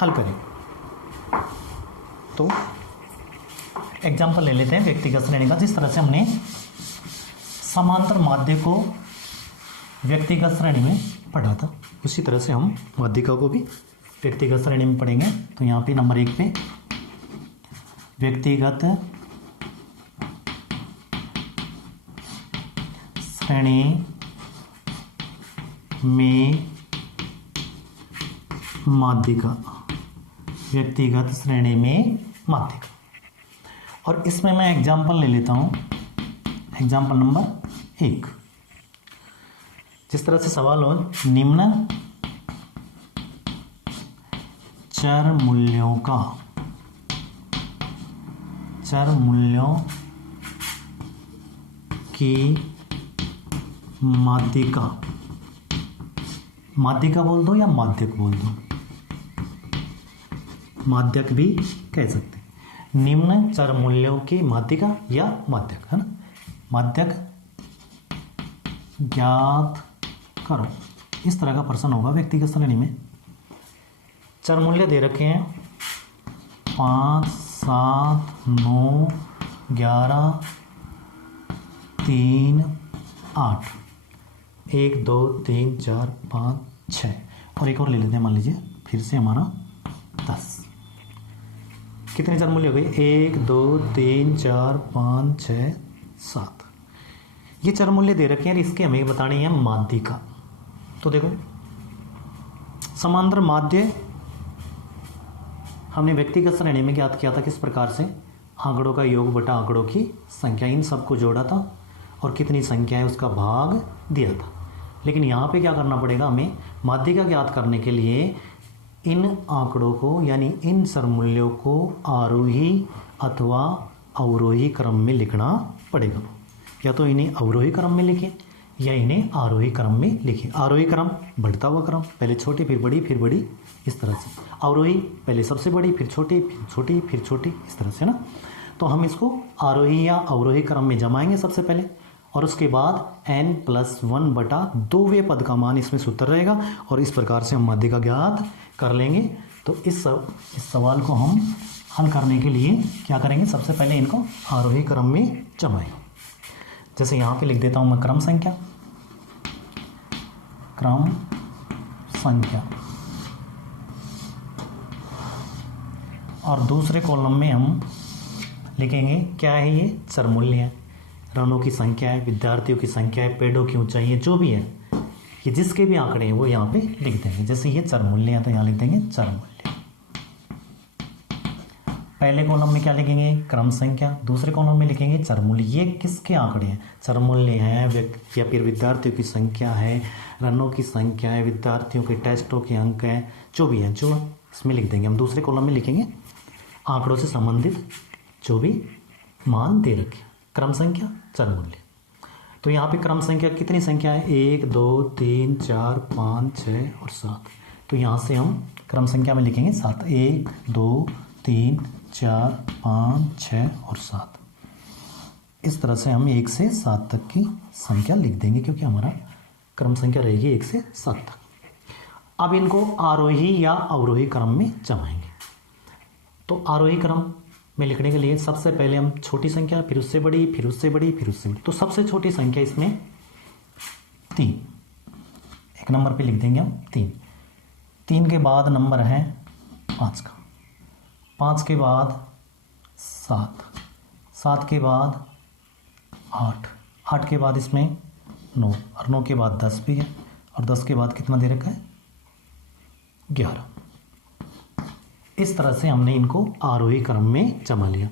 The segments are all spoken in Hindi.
हल करें। तो एग्जाम्पल ले लेते हैं व्यक्तिगत श्रेणी का। जिस तरह से हमने समांतर माध्य को व्यक्तिगत श्रेणी में पढ़ा था, उसी तरह से हम माध्यिका को भी व्यक्तिगत श्रेणी में पढ़ेंगे। तो यहाँ पे नंबर 1 पे व्यक्तिगत श्रेणी में माध्यिका, व्यक्तिगत श्रेणी में माध्यिका। और इसमें मैं एग्जाम्पल ले लेता हूँ, एग्जाम्पल नंबर 1। जिस तरह से सवाल हो, निम्न चर मूल्यों की माध्यिका बोल दो या माध्यक बोल दो, माध्यक भी कह सकते हैं। निम्न चर मूल्यों की माध्यिका या माध्यक, है ना। माध्यक ज्ञात करो, इस तरह का प्रश्न होगा व्यक्तिगत श्रेणी में। चर मूल्य दे रखे हैं 5, 7, 9, 11, 3, 8, 1, 2, 3, 4, 5, 6 और एक और ले लेते हैं, मान लीजिए फिर से हमारा 10। कितने चर मूल्य हो गए? 1, 2, 3, 4, 5, 6, 7। ये चर मूल्य दे रखे हैं, इसके हमें बतानी है माध्यिका। तो देखो, समांतर माध्य हमने व्यक्तिगत श्रेणी में ज्ञात किया था किस प्रकार से, आंकड़ों का योग बटा आंकड़ों की संख्या, इन सबको जोड़ा था और कितनी संख्या है उसका भाग दिया था। लेकिन यहाँ पे क्या करना पड़ेगा, हमें माध्यिका ज्ञात करने के लिए इन आंकड़ों को यानी इन चर मूल्यों को आरोही अथवा अवरोही क्रम में लिखना पड़ेगा। या तो इन्हें अवरोही क्रम में लिखें या इन्हें आरोही क्रम में लिखें। आरोही क्रम बढ़ता हुआ क्रम, पहले छोटी फिर बड़ी फिर बड़ी, इस तरह से। अवरोही पहले सबसे बड़ी फिर छोटी फिर छोटी फिर छोटी, इस तरह से ना। तो हम इसको आरोही या अवरोही क्रम में जमाएंगे सबसे पहले, और उसके बाद n+1/2वें पद का मान इसमें सूत्र रहेगा और इस प्रकार से हम माध्यिका ज्ञात कर लेंगे। तो इस सवाल को हम हल करने के लिए क्या करेंगे, सबसे पहले इनको आरोही क्रम में जमाएंगे। जैसे यहाँ पे लिख देता हूँ मैं क्रम संख्या, और दूसरे कॉलम में हम लिखेंगे क्या है, ये चर मूल्य है, रनों की संख्या है, विद्यार्थियों की संख्या है, पेड़ों की ऊंचाई है, जो भी है, ये जिसके भी आंकड़े हैं वो यहाँ पे लिख देंगे। जैसे ये चर मूल्य है तो यहाँ लिख देंगे चर मूल्य। पहले कॉलम में क्या लिखेंगे, क्रम संख्या, दूसरे कॉलम में लिखेंगे चर मूल्य। ये किसके आंकड़े हैं, चर मूल्य है या फिर विद्यार्थियों की संख्या है, रनों की संख्या है, विद्यार्थियों के टेस्टों के अंक है, जो भी है, जो इसमें लिख देंगे। हम दूसरे कॉलम में लिखेंगे आंकड़ों से संबंधित जो भी मान दे रखे, क्रम संख्या चर मूल्य। तो यहाँ पे क्रम संख्या कितनी संख्या है, 1, 2, 3, 4, 5, 6 और 7। तो यहाँ से हम क्रम संख्या में लिखेंगे 7, 1, 2, 3, 4, 5, 6 और 7। इस तरह से हम 1 से 7 तक की संख्या लिख देंगे, क्योंकि हमारा क्रम संख्या रहेगी 1 से 7 तक। अब इनको आरोही या अवरोही क्रम में जमाएंगे। तो आरोही क्रम में लिखने के लिए सबसे पहले हम छोटी संख्या, फिर उससे बड़ी, फिर उससे बड़ी, फिर उससे बड़ी। तो सबसे छोटी संख्या इसमें 3, एक नंबर पे लिख देंगे हम 3। 3 के बाद नंबर है 5 का, 5 के बाद 7, 7 के बाद 8, 8 के बाद इसमें 9 और 9 के बाद 10 भी है, और 10 के बाद कितना दे रखा है 11। इस तरह से हमने इनको आरोही क्रम में जमा लिया।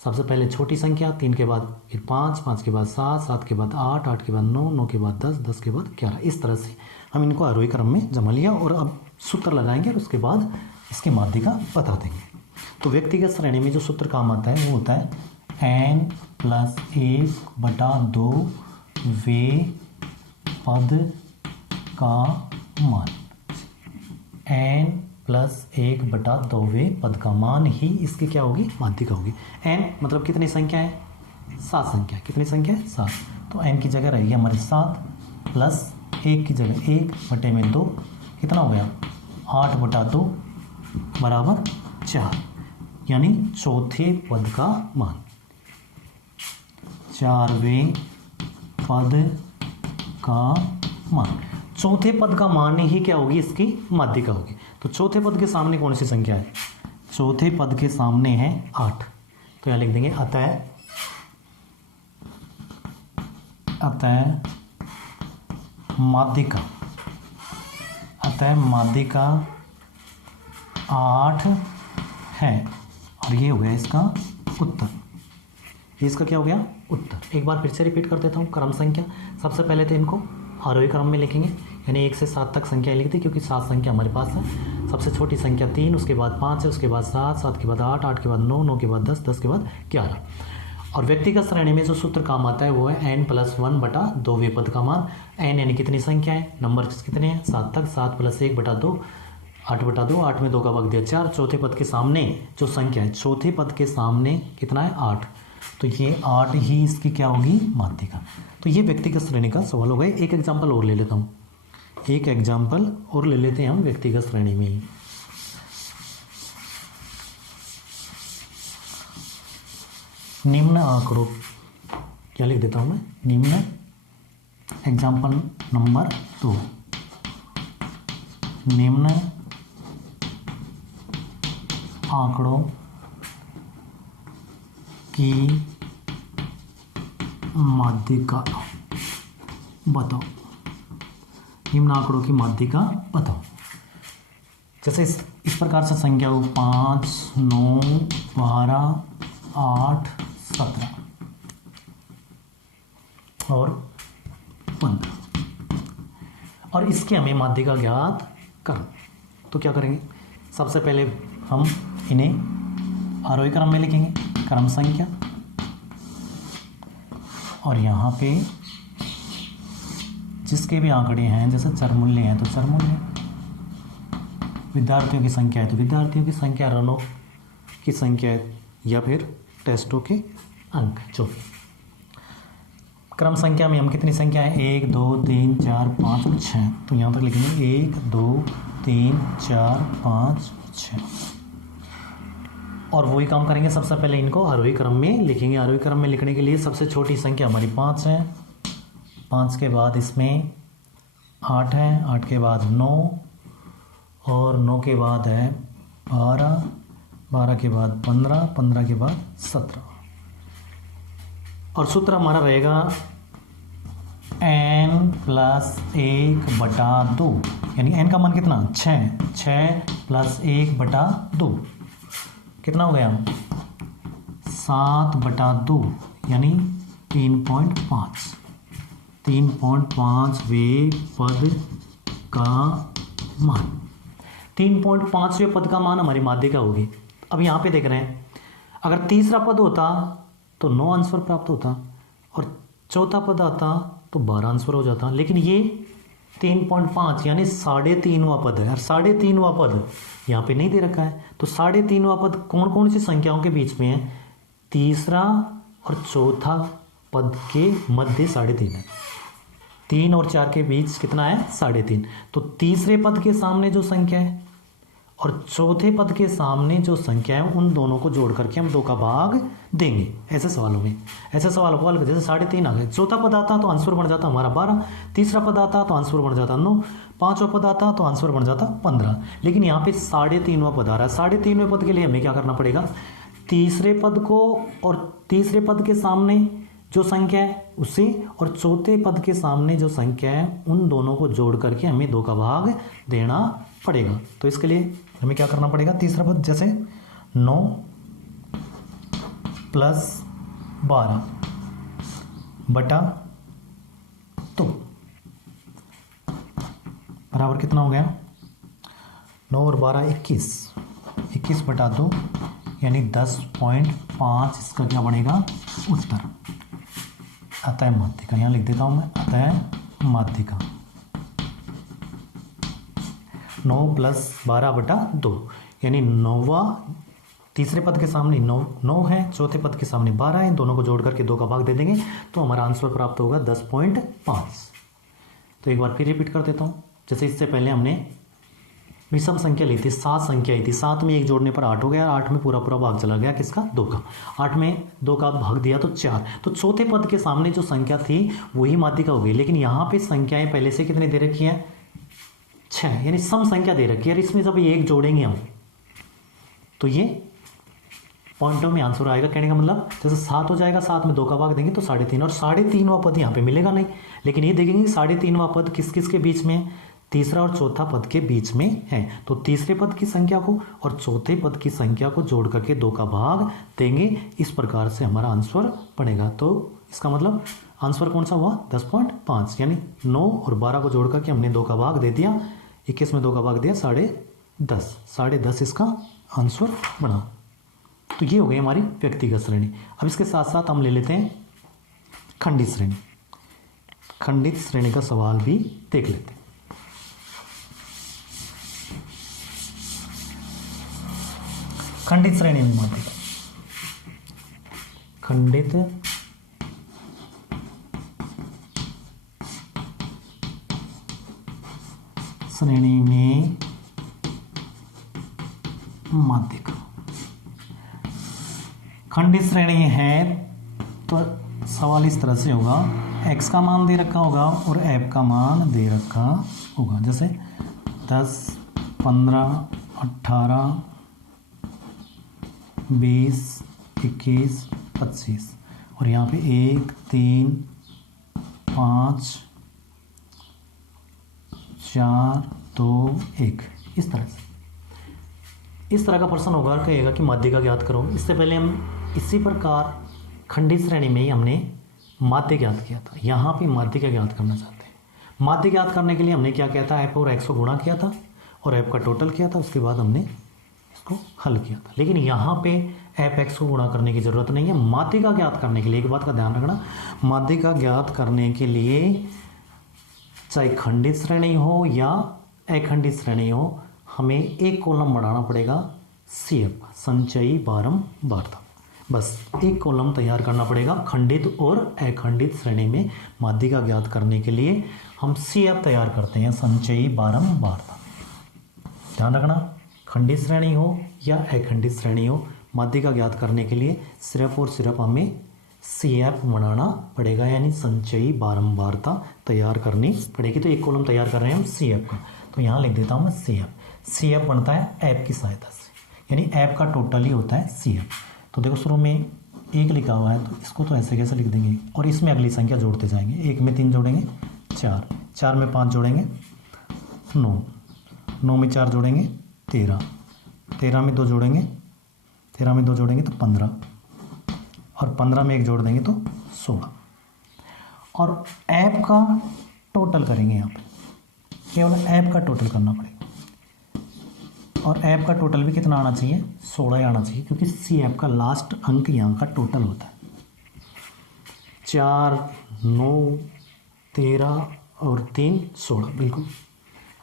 सबसे पहले छोटी संख्या, 3 के बाद फिर 5, 5 के बाद 7, 7 के बाद 8, 8 के बाद 9, 9 के बाद 10, 10 के बाद 11। इस तरह से हम इनको आरोही क्रम में जमा लिया और अब सूत्र लगाएंगे और उसके बाद इसके माध्यिका बता देंगे। तो व्यक्तिगत श्रेणी में जो सूत्र काम आता है वो होता है n+1/2वें पद का मान। n+1/2वें पद का मान ही इसकी क्या होगी, माध्यिका होगी। n मतलब कितनी संख्या है, 7 संख्या। कितनी संख्या है, 7। तो n की जगह रहेगी हमारे 7 प्लस 1 की जगह 1/2, कितना हो गया 8/2 बराबर 4, यानी चौथे पद का मान, 4वें पद का मान। चौथे पद का मान ही क्या होगी, इसकी माध्यिका होगी। तो चौथे पद के सामने कौन सी संख्या है, चौथे पद के सामने है 8, तो यहां लिख देंगे अतः माध्यिका 8 है, और ये हो गया इसका उत्तर। ये इसका क्या हो गया, उत्तर। एक बार फिर से रिपीट कर देता हूँ। क्रम संख्या, सबसे पहले तो इनको आरोही क्रम में लिखेंगे, यानी 1 से 7 तक संख्या लिखते, क्योंकि 7 संख्या हमारे पास है। सबसे छोटी संख्या 3, उसके बाद 5 है, उसके बाद 7, 7 के बाद 8, 8 के बाद 9, 9 के बाद 10, 10 के बाद 11। और व्यक्तिगत श्रेणी में जो सूत्र काम आता है वो है n+1/2वें पद का मान। n यानी कितनी संख्या है, नंबर कितने हैं, 7 तक, 7 + 1/2, 8/2, 8 में 2 का भाग दिया 4। चौथे पद के सामने जो संख्या है, चौथे पद के सामने कितना है, 8, तो ये 8 ही इसकी क्या होगी, माध्यिका। तो ये व्यक्तिगत श्रेणी का सवाल हो गया। एक एग्जाम्पल और ले लेता हूँ, एक एग्जाम्पल और ले लेते हैं हम व्यक्तिगत श्रेणी में ही। निम्न आंकड़ों, क्या लिख देता हूं मैं, निम्न एग्जाम्पल नंबर 2, निम्न आंकड़ों की माध्यिका बताओ, निम्न आंकड़ों की माध्यिका बताओ। जैसे इस प्रकार से संख्या हो 5, 9, 12, 8, 17 और 15, और इसके हमें माध्यिका ज्ञात करना। तो क्या करेंगे, सबसे पहले हम इन्हें आरोही क्रम में लिखेंगे, क्रम संख्या, और यहाँ पे जिसके भी आंकड़े हैं, जैसे चरमूल्य हैं तो चरमूल्य, विद्यार्थियों की संख्या है तो विद्यार्थियों की संख्या, रनों की संख्या है, या फिर टेस्टों के अंक जो भी। क्रम संख्या में हम कितनी संख्या है, 1, 2, 3, 4, 5 और 6, तो यहाँ तक लिखेंगे 1, 2, 3, 4, 5, 6, और वही काम करेंगे। सबसे पहले इनको आरोही क्रम में लिखेंगे। आरोही क्रम में लिखने के लिए सबसे छोटी संख्या हमारी 5 है, 5 के बाद इसमें 8 है, 8 के बाद 9, और 9 के बाद है 12, 12 के बाद 15, 15 के बाद 17, और सूत्र हमारा रहेगा n+1/2, यानी n का मान कितना, 6, 6 + 1/2 कितना हो गया, 7/2, यानी 3.5, 3.5वें पद का मान। 3.5वें पद का मान हमारी माध्यिका होगी। अब यहाँ पे देख रहे हैं, अगर तीसरा पद होता तो 9 आंसर प्राप्त होता, और चौथा पद आता तो 12 आंसर हो जाता, लेकिन ये 3.5 यानी 3.5वां पद है, और 3.5वां पद यहाँ पे नहीं दे रखा है। तो 3.5वां पद कौन कौन सी संख्याओं के बीच में है, तीसरा और चौथा पद के मध्य 3.5 है, 3 और 4 के बीच कितना है, 3.5। तो तीसरे पद के सामने जो संख्या है और चौथे पद के सामने जो संख्या है, उन दोनों को जोड़ करके हम 2 का भाग देंगे। ऐसे सवालों में, ऐसे सवालों को हल, जैसे 3.5 आ गए, चौथा पद आता तो आंसर बन जाता हमारा 12, तीसरा पद आता तो आंसर बन जाता 9, पांचवा पद आता तो आंसर बन जाता 15। लेकिन यहाँ पे 3.5वां पद आ रहा है। 3.5वें पद के लिए हमें क्या करना पड़ेगा, तीसरे पद को और तीसरे पद के सामने जो संख्या है उसे, और चौथे पद के सामने जो संख्या है, उन दोनों को जोड़ करके हमें 2 का भाग देना पड़ेगा। तो इसके लिए हमें क्या करना पड़ेगा, तीसरा पद जैसे 9 + 12 बटा 2 बराबर कितना हो गया, 9 और 12 21, 21/2 यानी 10.5 इसका क्या बनेगा, उत्तर। अतः माध्यिका, यहाँ लिख देता हूँ मैं, अतः माध्यिका 9 + 12/2, यानी 9वां, तीसरे पद के सामने 9 है, चौथे पद के सामने 12 है, इन दोनों को जोड़ करके 2 का भाग दे देंगे तो हमारा आंसर प्राप्त होगा 10.5। तो एक बार फिर रिपीट कर देता हूँ। जैसे इससे पहले हमने विषम संख्या ली थी, 7 संख्या आई थी, 7 में 1 जोड़ने पर 8 हो गया, 8 में पूरा पूरा भाग चला गया किसका, 2 का। 8 में 2 का भाग दिया तो 4, तो चौथे पद के सामने जो संख्या थी वही माध्यिका हो गई। लेकिन यहाँ पे संख्याएं पहले से कितने दे रखी है, 6, यानी सम संख्या दे रखी है। और इसमें जब 1 जोड़ेंगे हम तो ये पॉइंटों में आंसर आएगा। कहने का मतलब जैसे 7 हो जाएगा, 7 में 2 का भाग देंगे तो 3.5, और 3.5वां पद यहाँ पे मिलेगा नहीं। लेकिन ये देखेंगे 3.5वां पद किस किस के बीच में, तीसरा और चौथा पद के बीच में है। तो तीसरे पद की संख्या को और चौथे पद की संख्या को जोड़ करके 2 का भाग देंगे, इस प्रकार से हमारा आंसर बनेगा। तो इसका मतलब आंसर कौन सा हुआ, 10.5, यानी 9 और 12 को जोड़ करके हमने 2 का भाग दे दिया, 21 में 2 का भाग दिया 10.5, 10.5 इसका आंसर बना। तो ये हो गई हमारी व्यक्तिगत श्रेणी। अब इसके साथ साथ हम ले लेते हैं खंडित श्रेणी। खंडित श्रेणी का सवाल भी देख लेते हैं। खंडित श्रेणी में माध्यिका, खंडित श्रेणी में माध्यिका, खंडित श्रेणी है तो सवाल इस तरह से होगा, x का मान दे रखा होगा और f का मान दे रखा होगा। जैसे 10, 15, 18, 20, 21, 25, और यहाँ पे 1, 3, 5, 4, 2, 1, इस तरह से। इस तरह का प्रश्न होगा, कहेगा कि माध्यिका ज्ञात करो। इससे पहले हम इसी प्रकार खंडित श्रेणी में ही हमने माध्य ज्ञात किया था। यहाँ पे माध्यिका ज्ञात करना चाहते हैं। माध्य ज्ञात करने के लिए हमने क्या किया था, f और x को गुणा किया था और f का टोटल किया था, उसके बाद हमने इसको हल किया था। लेकिन यहाँ पे f x को गुणा करने की जरूरत नहीं है। माध्यिका ज्ञात करने के लिए एक बात का ध्यान रखना, माध्यिका ज्ञात करने के लिए चाहे खंडित श्रेणी हो या अखंडित श्रेणी हो, हमें एक कॉलम बढ़ाना पड़ेगा CF, संचयी बारंबारता। बस एक कॉलम तैयार करना पड़ेगा खंडित और अखंडित श्रेणी में। माध्यिका ज्ञात करने के लिए हम CF तैयार करते हैं, संचयी बारंबारता। ध्यान रखना, खंडित श्रेणी हो या अखंडित श्रेणी हो, माध्यिका ज्ञात करने के लिए सिर्फ और सिर्फ हमें CF बनाना पड़ेगा, यानी संचयी बारंबारता तैयार करनी पड़ेगी। तो एक कॉलम तैयार कर रहे हैं हम CF का, तो यहाँ लिख देता हूँ मैं CF बनता है f की सहायता से, यानी f का टोटल ही होता है CF। तो देखो शुरू में 1 लिखा हुआ है, तो इसको तो ऐसे कैसे लिख देंगे, और इसमें अगली संख्या जोड़ते जाएंगे। 1 में 3 जोड़ेंगे 4, 4 में 5 जोड़ेंगे 9, 9 में 4 जोड़ेंगे 13, 13 में 2 जोड़ेंगे, 13 में 2 जोड़ेंगे तो 15, और 15 में 1 जोड़ देंगे तो 16। और ऐप का टोटल करेंगे, यहाँ पे केवल ऐप का टोटल करना पड़ेगा, और ऐप का टोटल भी कितना आना चाहिए, 16 आना चाहिए, क्योंकि CF का लास्ट अंक यहाँ का टोटल होता है। 4, 9, 13 और 3, 16, बिल्कुल।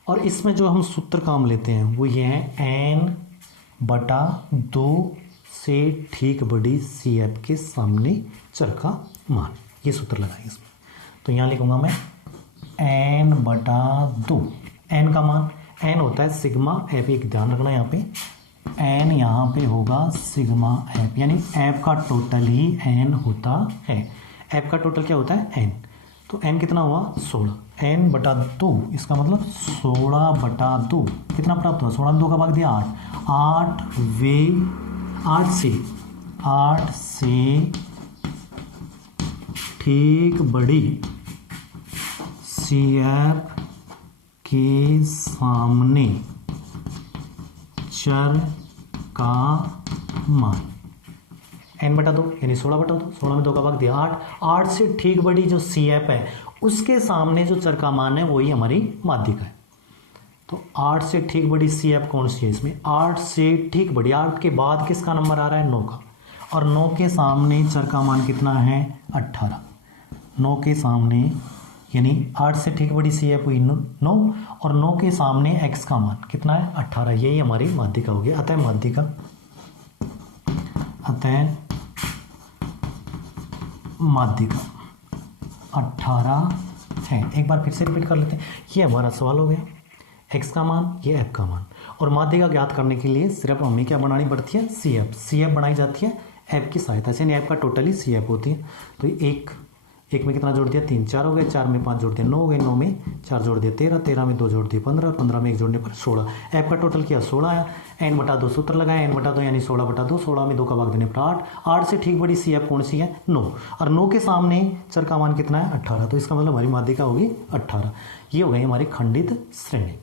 और इसमें जो हम सूत्र काम लेते हैं वो ये है n/2 से ठीक बड़ी CF के सामने चर का मान, ये सूत्र लगाएंगे इसमें। तो यहाँ लिखूंगा मैं n/2, n का मान, n होता है सिग्मा f, एक ध्यान रखना यहाँ पे n यहाँ पे होगा सिग्मा f, यानी f का टोटल ही n होता है। f का टोटल क्या होता है, n। तो n कितना हुआ, 16, n/2, इसका मतलब 16/2 कितना प्राप्त हुआ, 16 में 2 का भाग दिया 8, 8 से ठीक बड़ी CF के सामने चर का मान n/2, यानी 16/2, 16 में 2 का भाग दिया 8, 8 से ठीक बड़ी जो CF है उसके सामने जो चर का मान है वही हमारी माध्यिका है। तो 8 से ठीक बड़ी CF कौन सी है इसमें, 8 से ठीक बड़ी, 8 के बाद किसका नंबर आ रहा है, 9 का, और 9 के सामने चर का मान कितना है, 18। 9 के सामने यानी 8 से ठीक बड़ी CF हुई 9, और 9 के सामने x का मान कितना है, 18, यही हमारी माध्यिका होगी। अतः माध्यिका, माध्यिका 18 है। एक बार फिर से रिपीट कर लेते हैं, ये हमारा सवाल हो गया, x का मान, ये f का मान। और माध्यिका ज्ञात करने के लिए सिर्फ हमें क्या बनानी पड़ती है, सी एफ बनाई जाती है एफ की सहायता से, यानी एफ का टोटली सी एफ होती है। तो एक में कितना जोड़ दिया, 3 4 हो गए, 4 में 5 जोड़ दिया 9 हो गए, 9 में 4 जोड़ दिया 13, 13 में 2 जोड़ दिए 15, 15 में 1 जोड़ने पर 16। एफ का टोटल किया 16 आया, एन बटा 2 सूत्र लगाया, एन बटा 2 यानी 16 बटा 2, 16 में 2 का भाग देने पर 8, 8 से ठीक बड़ी सी एफ कौन सी है, 9, और 9 के सामने चर का मान कितना है 18, तो इसका मतलब हमारी माध्यिका होगी 18। ये हो गई हमारी खंडित श्रेणी।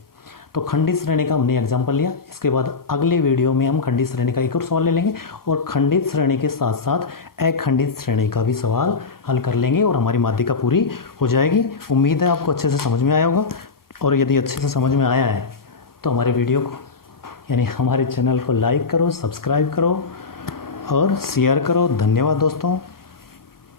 तो खंडित श्रेणी का हमने एग्जाम्पल लिया। इसके बाद अगले वीडियो में हम खंडित श्रेणी का एक और सवाल ले लेंगे और खंडित श्रेणी के साथ साथ अखंडित श्रेणी का भी सवाल हल कर लेंगे और हमारी माध्यिका पूरी हो जाएगी। उम्मीद है आपको अच्छे से समझ में आया होगा, और यदि अच्छे से समझ में आया है तो हमारे वीडियो को यानी हमारे चैनल को लाइक करो, सब्सक्राइब करो और शेयर करो। धन्यवाद दोस्तों।